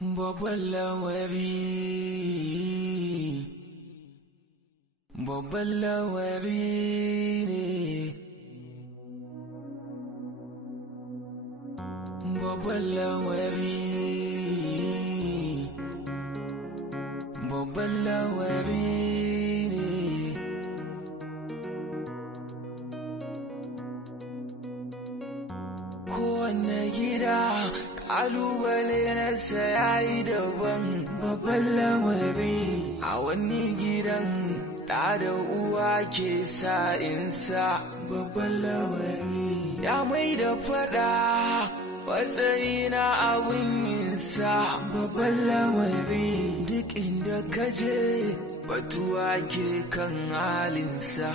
Babban lamari ne. Babban lamari ne. Kowanne gida ƙalubale na yayi daban. Babban lamari a wani gidan ɗa da uwa ke sa'insa. Babban lamari ya mai da faɗa matsayi na abin yinsa. Babban lamari duk inda kaje batuwa ke kan halinsa.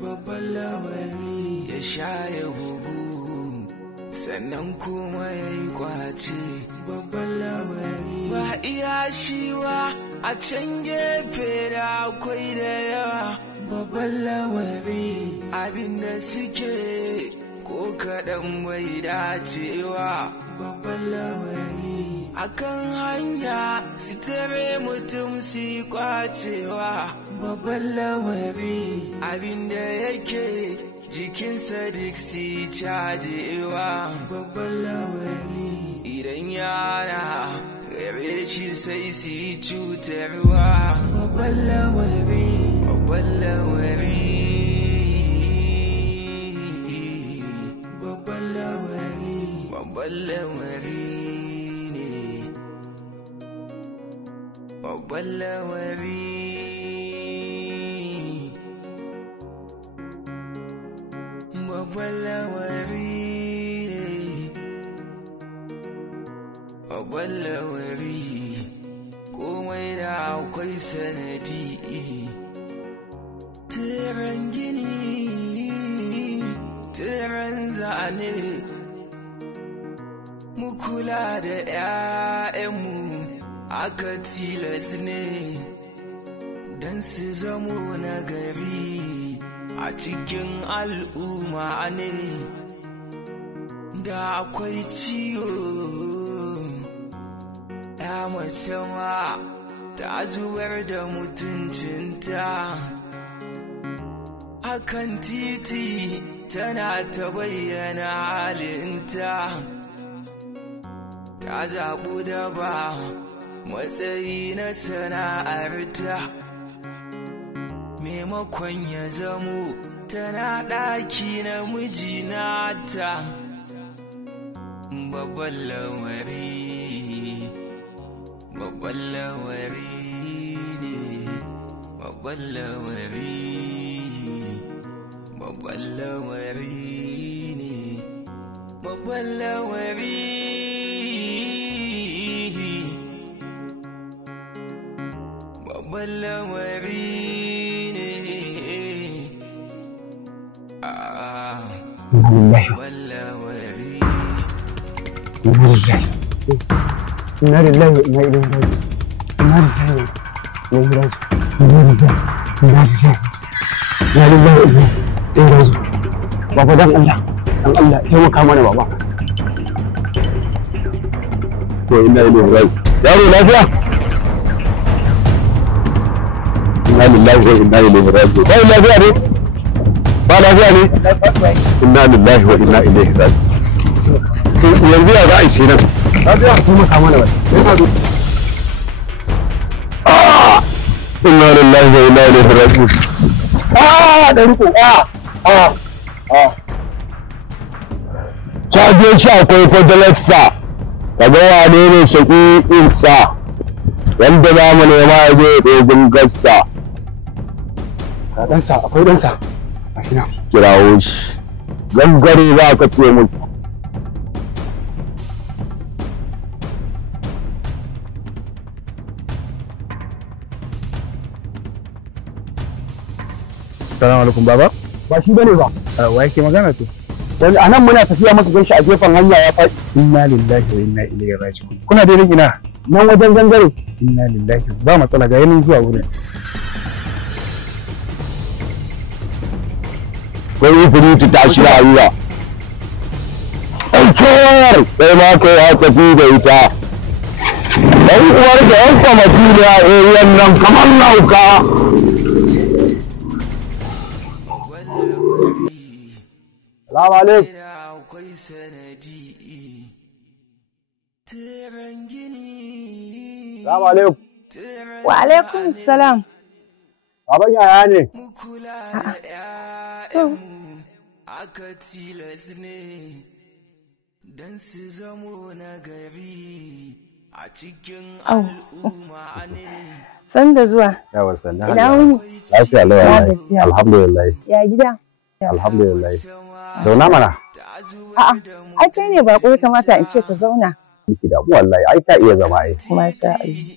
Babban lamari ya sha ya bugu sannan kuma ya yi kwace. Babban lamari ba iya shiwa a can gefe da akwai da yawa. Babban lamari abinda suke ko kaɗan bai dacewa. Babban lamari akan hanya su tare mutum su kwacewa. Babban lamari abinda yake jikinsa duk si cajewa. Babban lamari idan yana gare shi sai si cutarwa. Babban lamari babban lamari babban lamari babban lamari ne. Babban lamari babban lamari ne. Babban lamari komai da akwai sanadi. Tiran gini tiran zane mu kula da 'ya'yanmu aka tilas ne don su zamo nagari a cikin al'umma ne. Da akwai ciwo ya mace ma ta zubar da mutuncinta akan titi tana ta bayyana halinta. Ta zaɓu da ba matsayi na sana'arta maimakon ya zamo tana ɗaki na mijinata. Babban lamari babban lamari ne. Babban lamari babban lamari ne. Babban lamari babban lamari ne. Inna lillahi wa inna ilaihi raji'un. Inna lillahi wa inna ilaihi raji'un. Inna lillahi wa inna ilaihi raji'un. Baba dan Allah taimaka mana baba. To inna ilaihi raji'un. Yaro lafiya? Inna lillahi wa inna ilaihi raji'un. Bai lafiya ne? Ba lafiya ne? Inna lillahi wa inna ilaihi raji'un. Yanzu ya za a yi kenan? Lafiya taimaka mana bai. Inna lillahi wa inna ilaihi raji'un. Da riko caje shi akwai kwadalarsa kaga wane ne shaƙiƙinsa wanda za mu nema ya je dogon gassa. Ɗansa akwai ɗansa a shi na kirawo shi gangare za ka ce musu. Assalamu alaikum baba. Ba shi bane ba. Wa yake magana to? Wani anan muna tafiya maka ganshi a gefen hanya ya faɗi. Inna lillahi wa inna ilaihi raji'un. Kuna dai ina? Nan wajen gangare. Inna lillahi ba matsala ga yanin zuwa wurin. Wai ifiritu ta shi rayuwa. Ai kawar sai ma kai ya tafi da ita. dan uwar da yan kwamati ne a area nan kamar nauka. Salamu alaikum. Salamu alaikum. Wa alaikum salam. Baban yaya ne? Aka tilas ne don su zamo na gari a cikin al'umma ne. San da zuwa. Yawa sannan. Ina wuni? Lafiya lawa. Alhamdulillah. Ya gida? Alhamdulillah. Zauna mana. A'a, ai kai ne bako ya kamata in ce ka zauna. Ki da mu wallahi ai ta iya zama ai. Masha Allah.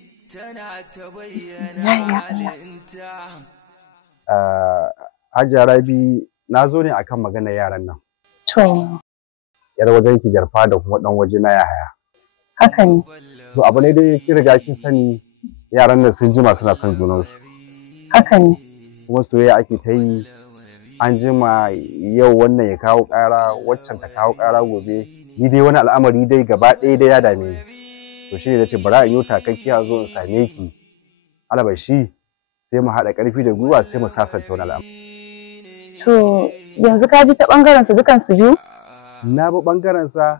Hajiya Rabi na zo ne akan maganar yaran nan. To. Yar wajen ki jarfa da kuma dan waje na Yahaya. Haka ne. To abu ne dai ki riga kin sani yaran nan sun jima suna son junansu. Haka ne. Kuma soyayya ake ta yi an jima yau wannan ya kawo ƙara waccan ta kawo ƙara gobe ni dai wani al'amari dai gaba ɗaya dai ya dame ni. To shi ne nace bara in yi takakkiya zo in same ki. Alabashi sai mu haɗa ƙarfi da gwiwa sai mu sasanta wani al'amari. To yanzu ka ji ta ɓangaren su dukan su biyu? Na bi ɓangaren sa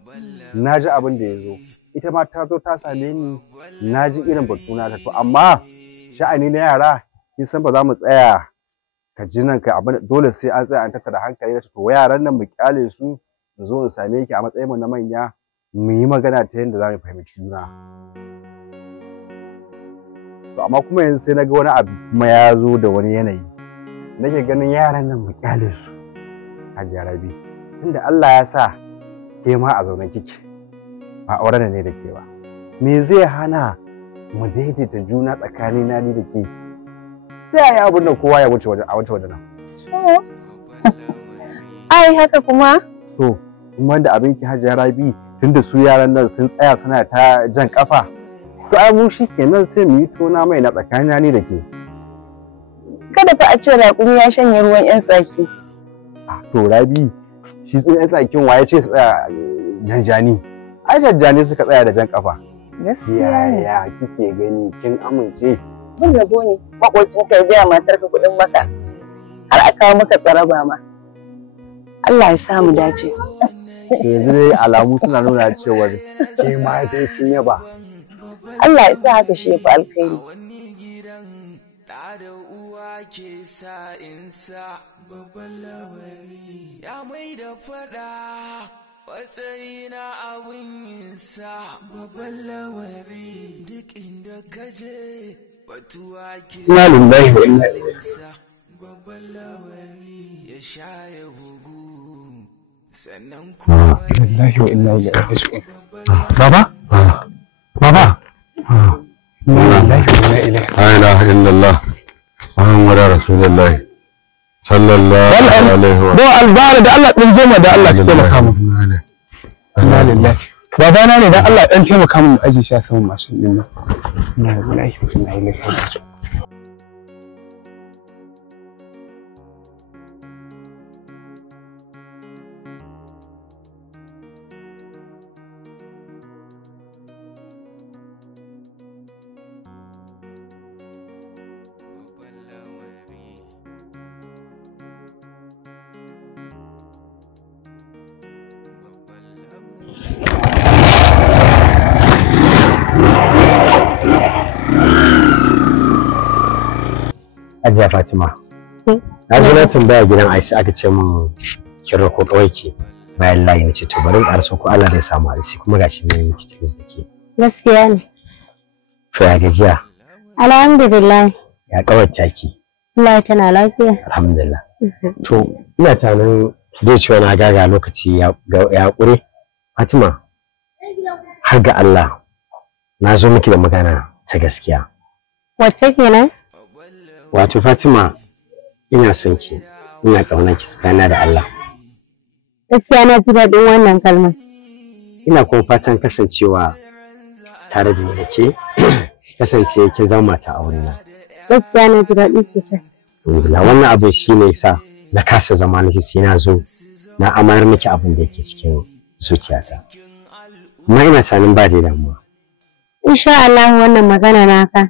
na ji abin da ya zo. Ita ma ta zo ta same ni na ji irin batuna ta to amma sha'ani na yara kin san ba za mu tsaya ka ji nan ka abin dole sai an tsaya an tattara hankali da to yaran nan mu kyale su mu zo in same ki a matsayin mu na manya mu yi magana ta yadda za mu fahimci juna. To amma kuma yanzu sai na ga wani abu kuma ya zo da wani yanayi. Nake ganin yaran nan mu kyale su Hajiya Rabi tunda Allah ya sa ke ma a zaune kike ba auren ne da ke ba me zai hana mu daidaita juna tsakanina ni da ke sai ya abin da kowa ya wuce wajen a wuce wajen nan ai haka kuma to kuma da abin ki Hajiya Rabi tunda su yaran nan sun tsaya suna ta jan kafa to ai mu shikenan sai mu yi tona mai na tsakanina ni da ke kada fa a ce raƙumi ya shanye ruwan 'yan tsaki. To Rabi, shi tsin 'yan tsakin waye ce tsaya janjani? Ai janjani suka tsaya da jan kafa. Gaskiya ne. Ya kike gani kin amince? Mun yabo ne, makwacin ka ya biya matarka kuɗin maka. Har a kawo maka tsaraba ma. Allah ya sa mu dace. Yanzu dai alamu suna nuna cewa sai ma dai kin yaba. Allah ya sa haka shi ya fi alkhairi. Ke sa insa babban lawari ya mai da fada matsayi na abin yinsa babban lawari duk inda ka je batuwa ke Inna lillahi wa inna ilaihi babban lawari ya sha ya bugu sannan kuma lillahi wa inna ilaihi raji'un. Baba? Baba? Inna lillahi wa inna ilaihi. La ilaha illallah Muhammadu Rasulullahi sallallahu alaihi wa Don albara da Allah ɗin jima da Allah ka taimaka mu. Inna lillahi. Babana ne da Allah ɗan taimaka mu aji shi a saman mashin ɗin nan. Inna lillahi wa inna ilaihi raji'un. Hajiya Fatima. Na ji na tambaya gidan Aisha aka ce min kira ko kawai ke bayan layi na ce to bari in ƙaraso ko Allah zai samu Aisha kuma gashi mun yi kitabis da ke. Gaskiya ne. To ya gajiya? Alhamdulillah. Ya kawarta ki? Allah tana lafiya. Alhamdulillah. To ina tunanin zai ci wani gaga lokaci ya ƙure. Fatima, har ga Allah na zo miki da magana ta gaskiya. Wacce kenan? Wato Fatima ina son ki, ina ƙaunar ki tsakanin da Allah. Gaskiya na ji daɗin wannan kalmar. Ina kuma fatan kasancewa tare da ni da ke, kasance kin zama mata aure na. Gaskiya na ji daɗi sosai. Alhamdulillah wannan abin shi ne sa na kasa zama na sai na zo na amayar miki abin da yake cikin zuciyata. Amma ina tunanin ba da damuwa. insha Allah wannan magana naka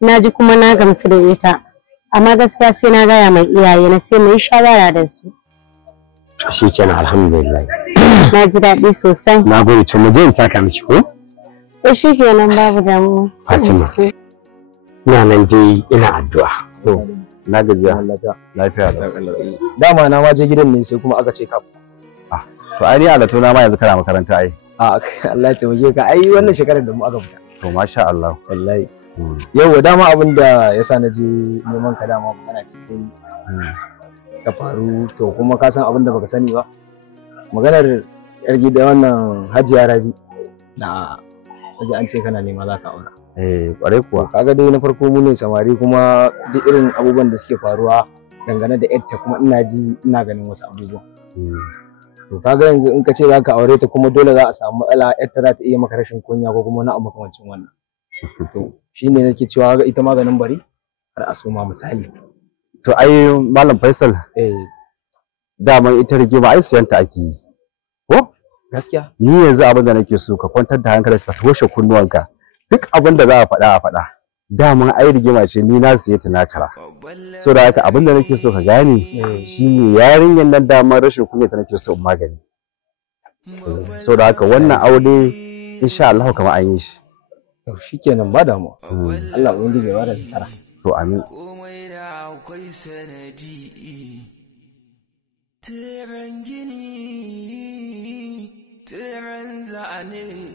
na ji kuma na gamsu da ita, amma gaskiya sai na gaya mai iyaye na sai mu yi shawara da su. Shi kenan alhamdulillah. Na ji daɗi sosai. Na gode, to mu je in taka miki ko? Shi kenan babu damuwa. Fatima. Ina nan dai ina addu'a. To, na gajiya. Lafiya da dama na waje gidan ne sai kuma aka ce ka. To ai ni alato na ma yanzu kana makaranta ai. Allah ya taimake ka. Ai wannan shekarar da mu aka fita. To masha Allah. Wallahi. Yau dama abin da yasa na je neman ka dama kana cikin ta faru, to kuma ka san abin da baka sani ba. Maganar yar gida wannan Hajiya Rabi da kaje an ce kana nema za ka aura. Kware kuwa. Kaga dai na farko mu ne samari, kuma duk irin abubuwan da suke faruwa dangane da yarta, kuma ina ganin wasu abubuwa. To kaga yanzu in ka ce za ka aure ta kuma dole za a samu matsala, yarta za ta iya maka rashin kunya ko kuma wani abu makamancin wannan. To shine nake cewa ga ita maganin bari har a soma misali. To ai Malam Faisal, daman ita rigima ai siyanta ake yi. Ko? Gaskiya. Ni yanzu abin da nake so ka kwantar da hankalinka, ka toshe kunnuwanka. Duk abin da za a faɗa. Daman ai rigima ce, ni na siye ta na tara. So da haka abin da nake so ka gane shine yarinyar nan daman rashin kunya ta nake so in magani. So da haka wannan aure insha Allah kamar an yi shi. To shikenan ba damuwa. Allah ubangiji ya bada nasara. To amin. Komai da akwai sanadi. Tiran gini, tiran zane.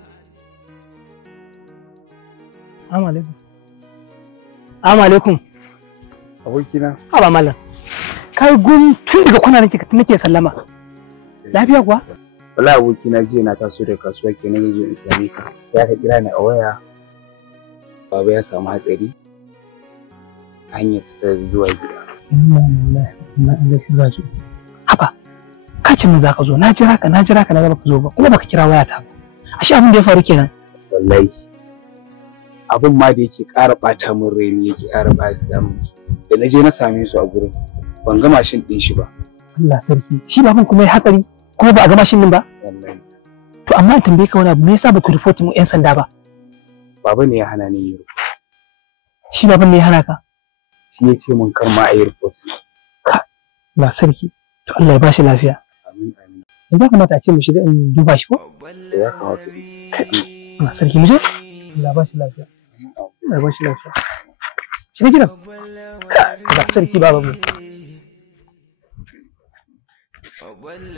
Assalamu alaikum. Abokina. Haba malam. Kai gun tun daga kuna nake sallama. Lafiya kuwa? Wallahi abokina jiya na taso da kasuwa kenan yanzu in same ka. Ya ka kira ni a waya. Baba ya samu hatsari. Hanyar ta zuwa gida. Inna lillahi wa inna ilaihi raji'un. Haba. Ka ce mun za ka zo. Na jira ka na ga baka zo ba. Kuma baka kira wayata ba. Ashe abin da ya faru kenan. Wallahi. Abin ma da yake ƙara ɓata min rai ne, yake ƙara ɓata min. Da na je na same su a gurin, ban ga mashin ɗin shi ba. Allah sarki. Shi baban kuma ya hatsari kuma ba a ga mashin ɗin ba? Wallahi. To amma in tambaye ka wani abu, me yasa ba ku report mu 'yan sanda ba? Baba ne ya hana ni yi report. Shi baban ne ya hana ka? Shi ya ce min kar ma a yi report. Allah sarki. To Allah ya ba shi lafiya. Amin amin. Yanzu ya kamata a ce mu shiga in duba shi ko? Ya kamata. Allah sarki mu je? Allah ba shi lafiya. Allah ba shi lafiya. Shi ne gidan. Allah sarki baba mu.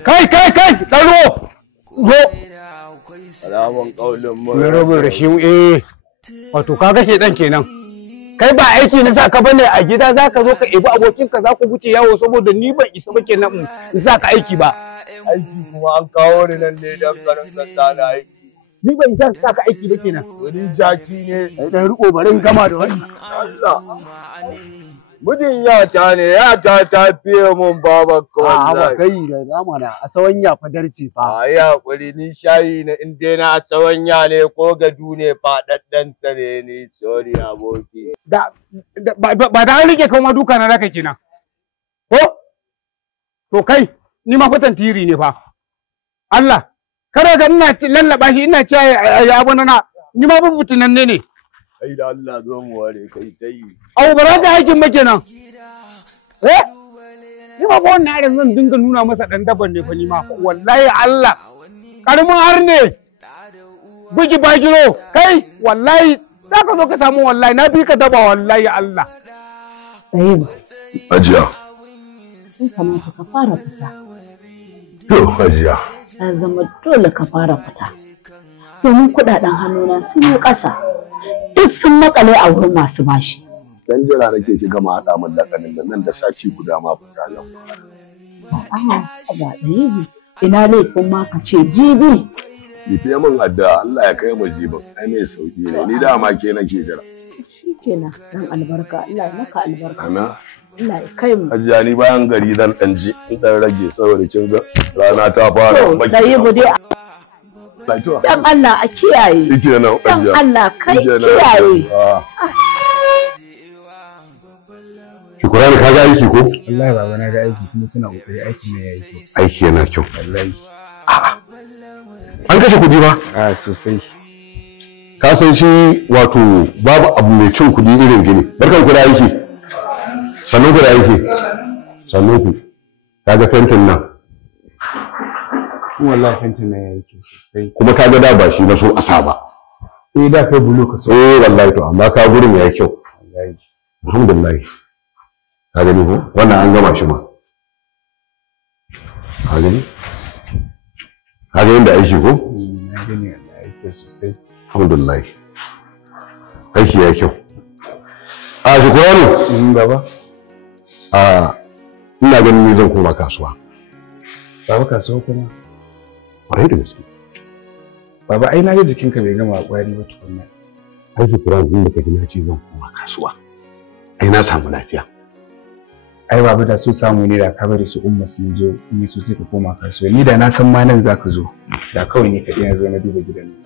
Kai dan ruwa. Go. Salamun qaulun mu. Ya rabu Rashim Wato kaga ke dan kenan. Kai ba aiki na saka bane a gida zaka zo ka ebi abokinka za ku wuce yawo saboda ni ban isa ba kenan in saka aiki ba. Aiki kuma an kawo ni nan ne dan karanta na aiki. Ni ban isa saka aiki ba kenan. Wani jaki ne. Dan riko barin gama da wannan. Allah. Mijin yata ne, yata ta fiye mun baba kawai. ba kai da zamana a sawanya fadarce fa. Ai hakuri ni shayi na in dai na sawanya ne ko gadu ne faɗaɗɗen sa ne ni, sorry aboki. Ba da an rike kuma duka na raka kenan. Ko? To kai ni ma fatan tiri ne fa. Allah kada ga ina lallaba shi ina cewa ya abuna na ni ma bubutunan ne. Ai da Allah zo mu ware kai ta yi. Abu ba za ka aikin ba kenan. Ni ma wannan yaron zan dinga nuna masa dan daban ne fa ni ma. Wallahi Allah. Karamin har ne. Bugi bagiro kai wallahi za ka zo ka samu wallahi na bi ka daba wallahi Allah. Hajiya. Sun kamata ka fara fita. To hajiya. Ya zama dole ka fara fita. Domin kuɗaɗen hannuna sun yi ƙasa. Duk sun makale a wurin masu bashi. Dan jira nake ki gama haɗa min lakanin nan da sati guda ma fita nan. A'a, ba ɗaya. Ina laifin ma ka ce jibi. Ki fiye min addu'a Allah ya kai mu jibin. Ai mai sauki ne. Ni dama ke nake jira. Shikenan, dan albarka, Allah ya maka albarka. Amin. Allah ya kai mu. Hajiya ni bayan gari zan ɗan ji in ɗan rage saboda kin ga rana ta fara. To, dai mu dai dan Allah a kiyaye. Shikenan Dan Allah kai kiyaye. Ki kula da kaga aiki ko? Wallahi baba na ga aiki kuma suna kokari aikin ne yayi kyau. Aiki yana kyau. Wallahi. An kashe kuɗi ba? Sosai. ka san shi wato babu abu mai cin kuɗi irin gini. Barkan ku da aiki. Sannan ku da aiki. Sannan ku. Kaga fentin nan. Wallahi fentin nan yayi kyau sosai. Kuma kaga da ba shi na so a sa ba. Da kai bulu ka so. Wallahi to amma ka gurin yayi kyau. Wallahi. Alhamdulillah. Ka gani ko? Wannan an gama shi ma. Ka gani? Ka ga yanda aiki ko? Na gani aiki sosai. Alhamdulillah. Aiki ya kyau. A shi kwano? Baba. Ina ganin ni zan koma kasuwa. Baba kasuwa kuma? Ƙwarai da gaske. Baba ai na ga jikinka bai gama ƙwari ba tukunna. Aiki Quran din da kake na ce zan koma kasuwa. Ai na samu lafiya. Ai baba da so samu ne da ka bari su umma sun zo in so sai ka koma kasuwa. Ni da na san ma nan zaka zo. Da kawai ne ka iya zo na duba gidan nan.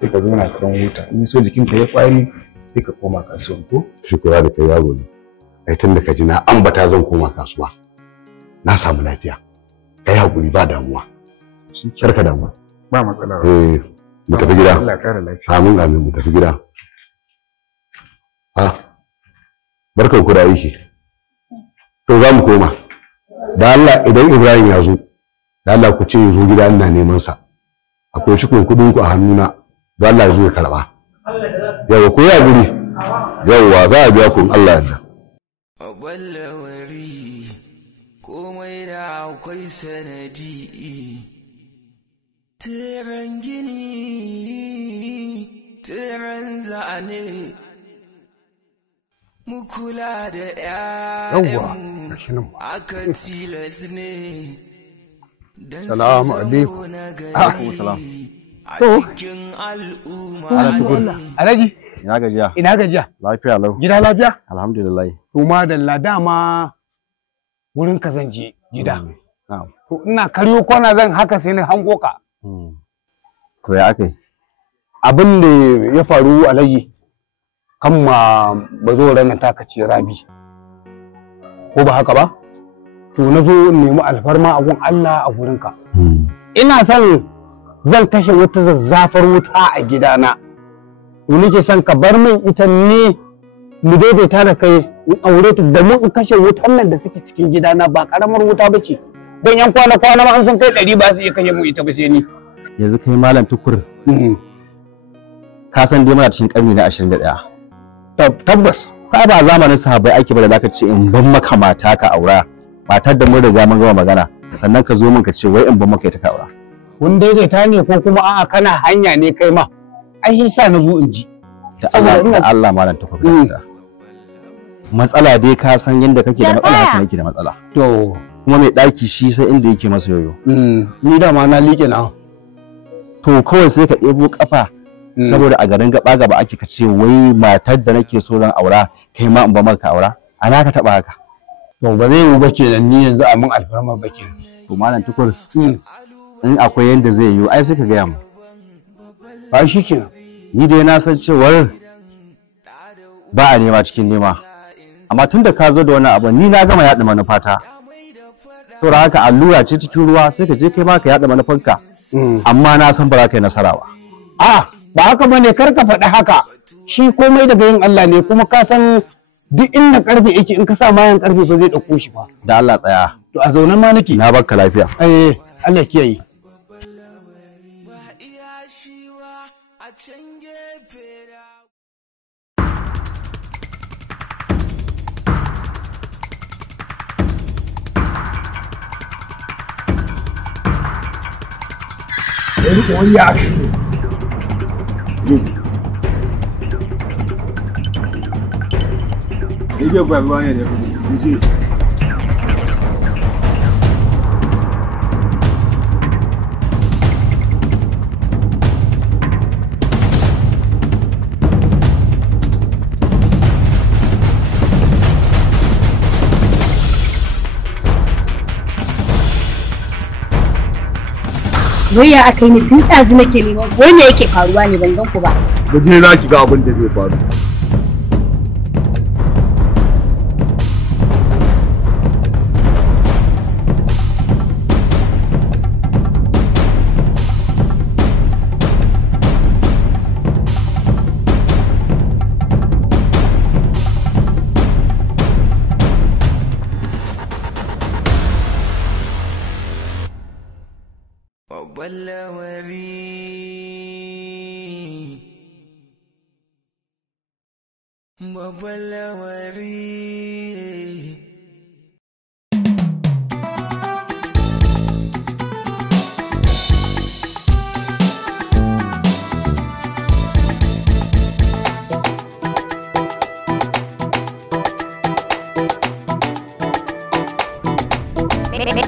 Sai ka zo na karan huta. In so jikinka ya ƙwari sai ka koma kasuwan ko? Shukura da kai yaro ne. Ai tun da ka ji na ambata zan koma kasuwa. Na samu lafiya. Kai hakuri ba damuwa. Karka damuwa. Ba matsala. Mu tafi gida. Allah ƙara lafiya. Amin mu tafi gida. Barkan ku da aiki. To za mu koma. Da Allah idan Ibrahim ya zo, da Allah ku ce ya zo gida ina neman sa. Akwai cikon kuɗin ku a hannuna. Da Allah ya zo ya karɓa. Yawa ko ya guri. Yawa za a biya ku Allah ya yarda. Ballawari komai da akwai sanadi. Tiran gini, tiran zane, mu kula da ‘ya'yanmu aka tilas ne. Salamu alaikum. A cikin al'umma. Alhaji. Ina gajiya. Ina gajiya. Lafiya lau. Gida lafiya? Alhamdulillah. To madalla dama wurin ka zan je gida. To ina karyo kwana zan haka sai na hango ka. To ya aka yi? Abin da ya faru Alhaji kan ma ba zo ranar taka ce Rabi. Ko ba haka ba? To na zo nemi alfarma a gun Allah a gurinka. Ina son zan kashe wata zazzafar wuta a gidana. To nake son ka bar min ita ne mu daidaita da kai in aure ta da mu in kashe wutan nan da suke cikin gidana ba karamar wuta ba ce. Don yan kwana ma an san kai 100 ba su iya kashe mu ita ba sai ni. Yanzu kai malam tukur. Ka san dai muna cikin karni na 21. Tabbas. Ka ba zamanin sahabbai ake ba da zaka ce in ban maka mata ka aura. Matar da mun riga mun gama magana sannan ka zo min ka ce wai in ban maka ita ka aura. Kun daidaita ne ko kuma a'a kana hanya ne kai ma? Ai sa na zo in ji. Da Allah malam tukur. Matsala dai ka san yadda kake da matsala haka nake da matsala. To kuma mai daki shi sai inda yake masa yoyo. Ni da ma na liƙe na. To kawai sai ka ɗebo kafa saboda a garin gaba ake ka ce wai matar da nake so zan aura kai ma in ba maka aura ana ka taba haka. To ba zai yiwu ba kenan ni yanzu a mun alfarma ba kenan. To malam tukur in akwai yanda zai yiwu ai sai ka gaya mu. Ba shi kenan. Ni dai na san cewar ba a nema cikin nema. Amma tun da ka zo da wannan abu ni na gama yaɗa manufata. Saboda haka allura ce cikin ruwa sai ka je kai ma ka yaɗa manufanka. Amma na san ba za ka yi nasara ba. Ba haka bane kar ka faɗi haka. Shi komai daga yin Allah ne kuma ka san duk inda karfe yake in ka sa mayan karfe ba zai ɗauko shi ba. Da Allah tsaya. To a zaune ma nake. Na barka lafiya. Allah kiyaye. wani ya Ige ba ruwa ne da kuje. Waya aka yi tun ɗazu nake neman wai me yake faruwa ne ban gan ku ba. Gaje za ki ga abin da zai faru.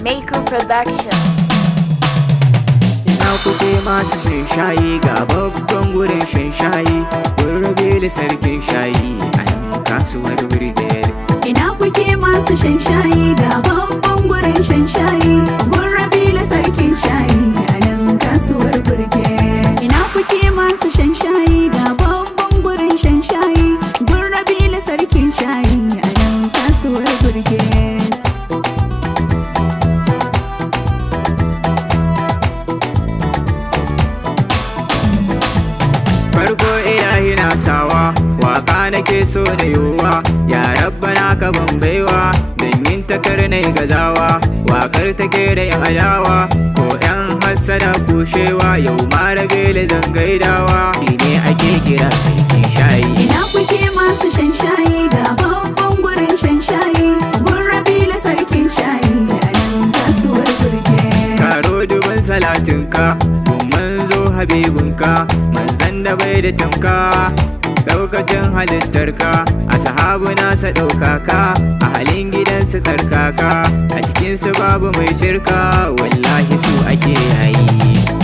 Maker Productions. Ina kuke masu shan shayi ga babban gurin shan shayi, kun rabe da sarkin shayi a nan kasuwar Brigade. Ina kuke masu shan shayi ga babban gurin shan shayi, kun rabe da sarkin shayi a nan kasuwar Brigade. Ina kuke masu shan shayi ga babban gurin shan shayi, kun rabe da sarkin shayi a nan kasuwar Brigade. Farko ilahi na sawa waka nake so da yowa, ya rabbana ka bambaiwa don yin takarnai gazawa, wakar take da yan adawa ko yan hassada kushewa, yau ma rabe da zangaidawa shi ne ake kira sarkin shayi. Ina kuke masu shan shayi ga babban gurin shan shayi, gun rabe da sarkin shayi a nan kasuwar Brigade. Karo dubin salatinka manzo habibinka, manzan da bai da tamka, daukacin halittarka a sahabu nasa daukaka, a halin gidansa tsarkaka, a cikinsu babu mai shirka, wallahi su ake yayi.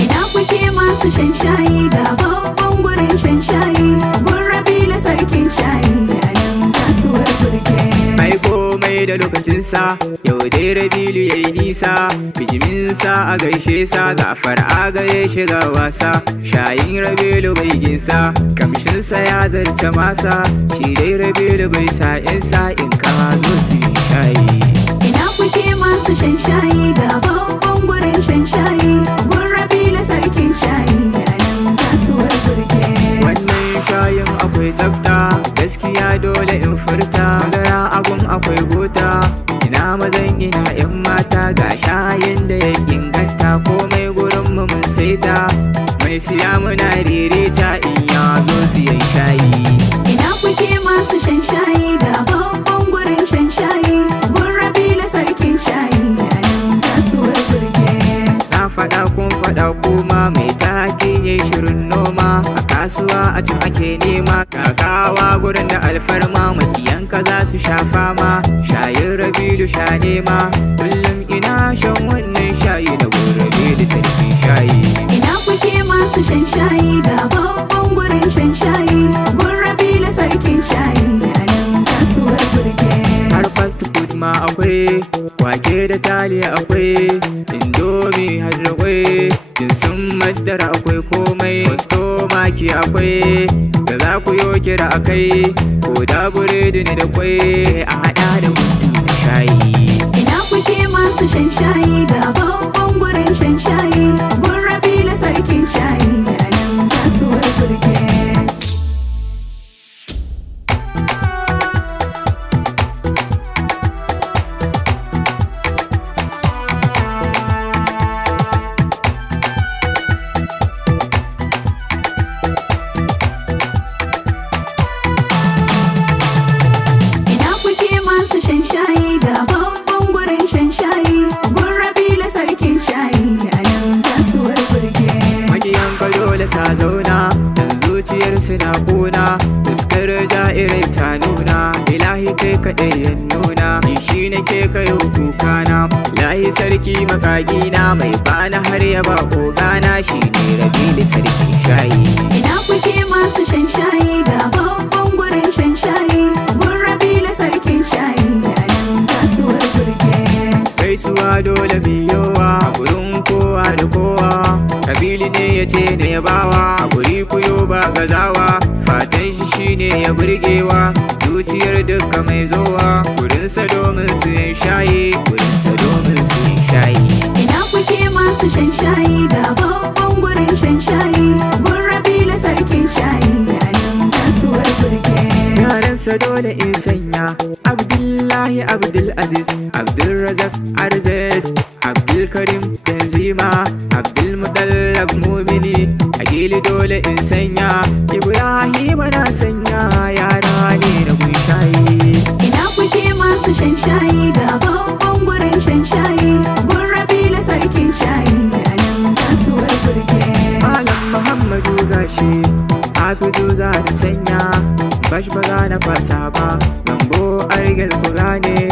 Ina kuke masu shan shayi ga babban gurin shan shayi, gun rabe da sarkin shayi a nan kasuwar Brigade. Ai komai da lokacinsa, yau dai Rabilu yayi nisa, bijiminsa a gaishe sa, gafar a gare shiga wasa, shayin Rabilu bai ginsa, kamshinsa ya zarce masa, shi dai Rabilu bai sa'insa in ka zo su yi shayi. Ina kuke masu shan shayi ga babban gurin shan shayi, gun rabe da sarkin shayi a nan kasuwar Brigade. Wannan shayin akwai tsafta, gaskiya dole in furta, madara agun akwai gota, ina mazan ina yan mata, ga shayin da ya inganta, komai gurin mu mun saita, mai siya muna ririta in ya zo siyan shayi. Ina kuke masu shan shayi ga babban gurin shan shayi, gun rabe da sarkin shayi a nan kasuwar Brigade. Na faɗa kun faɗa kuma mai take yayi shirin noma, a kasuwa a can ake nema, kakawa gurin da alfarma, makiyanka za su sha fama, shayin Rabilu sha nema, kullum ina shan wannan shayi da gurabe da sarkin shayi. Ina kuke masu shan shayi ga babban gurin shan shayi, gun rabe da sarkin shayi a nan kasuwar Brigade. Har fast food ma akwai, wake da taliya akwai, indomi har da kwai, jinsin madara akwai komai, stomaki akwai, da za ku yo kira akai, ko da buredi ne da kwai, a hada da mutu shayi. Ina kuke masu shan shayi ga babban gurin shan shayi, gun rabe da sarkin shayi a nan kasuwar Brigade. Ina kuke masu shan shayi ga babban gurin shan shayi, gun rabe da sarkin shayi a nan kasuwar Brigade. Makiyan ka dole sa zauna, dan zuciyarsu na kuna, fuskar ja'irai ta nuna, ilahi kai kaɗai ya nuna, ni shi nake kayo kukana, lahi sarki makagina, mai bana har ya ba ogana, shi ne Rabilu sarkin shayi. Ina kuke masu shan shayi ga babban gurin shan shayi, gun rabe da sarkin shayi a nan kasuwar Brigade. Gaisuwa dole biyowa a gurin kowa da kowa, Rabilu ne ya ce na yabawa, a guri kuyo ba gazawa, fatan shi shine ya burgewa, zuciyar dukka mai zowa, gurinsa domin su yin shayi, gurinsa domin su yin shayi. Ina kuke masu shan shayi ga babban gurin shan shayi, gun rabe da sarkin shayi a nan kasuwar Brigade. Yaran sunansa dole in sanya Abdullahi Abdulaziz Abdulrazak Arzad Abdulkarim Benzema Abdulmutallab Mumini Agili dole in sanya Ibrahim na sanya yara ne na gunshayi. Ina kuke masu shan shayi ga babban gurin shan shayi gun Rabilu sarkin shayi a nan kasuwar burge. Malam Muhammadu gashi Hafizu za da sanya bash ba za na fasa ba Gambo argel ku gane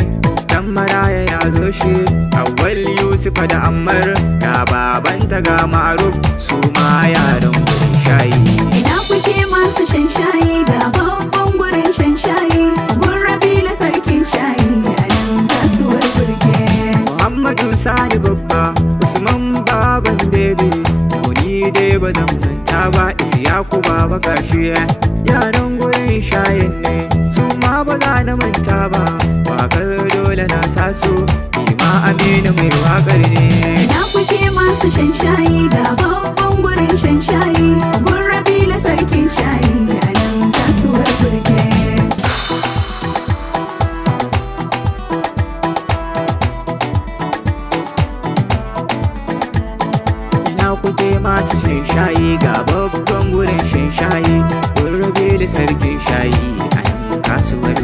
dan maraya ya zo shi Awwal Yusufa da Ammar ga babanta ga Ma'ruf su ma yaran gurin shayi. Ina kuke masu shan shayi ga babban gurin shan shayi gun Rabilu sarkin shayi a nan kasuwar burge. Muhammadu Sani babba Usman baban bebe ni dai ba zan manta ba Isiyaku baba gashi yaran gurin shayin ne su ma ba za na manta ba wakar dole na sa su ima Aminu mai wakar ne. Ina kuke masu shan shayi ga babban gurin shan shayi gun Rabilu sarkin shayi a nan kasuwar burge. Kuke masu shan shayi ga babban gurin shan shayi gun Rabilu sarkin shayi a nan kasuwar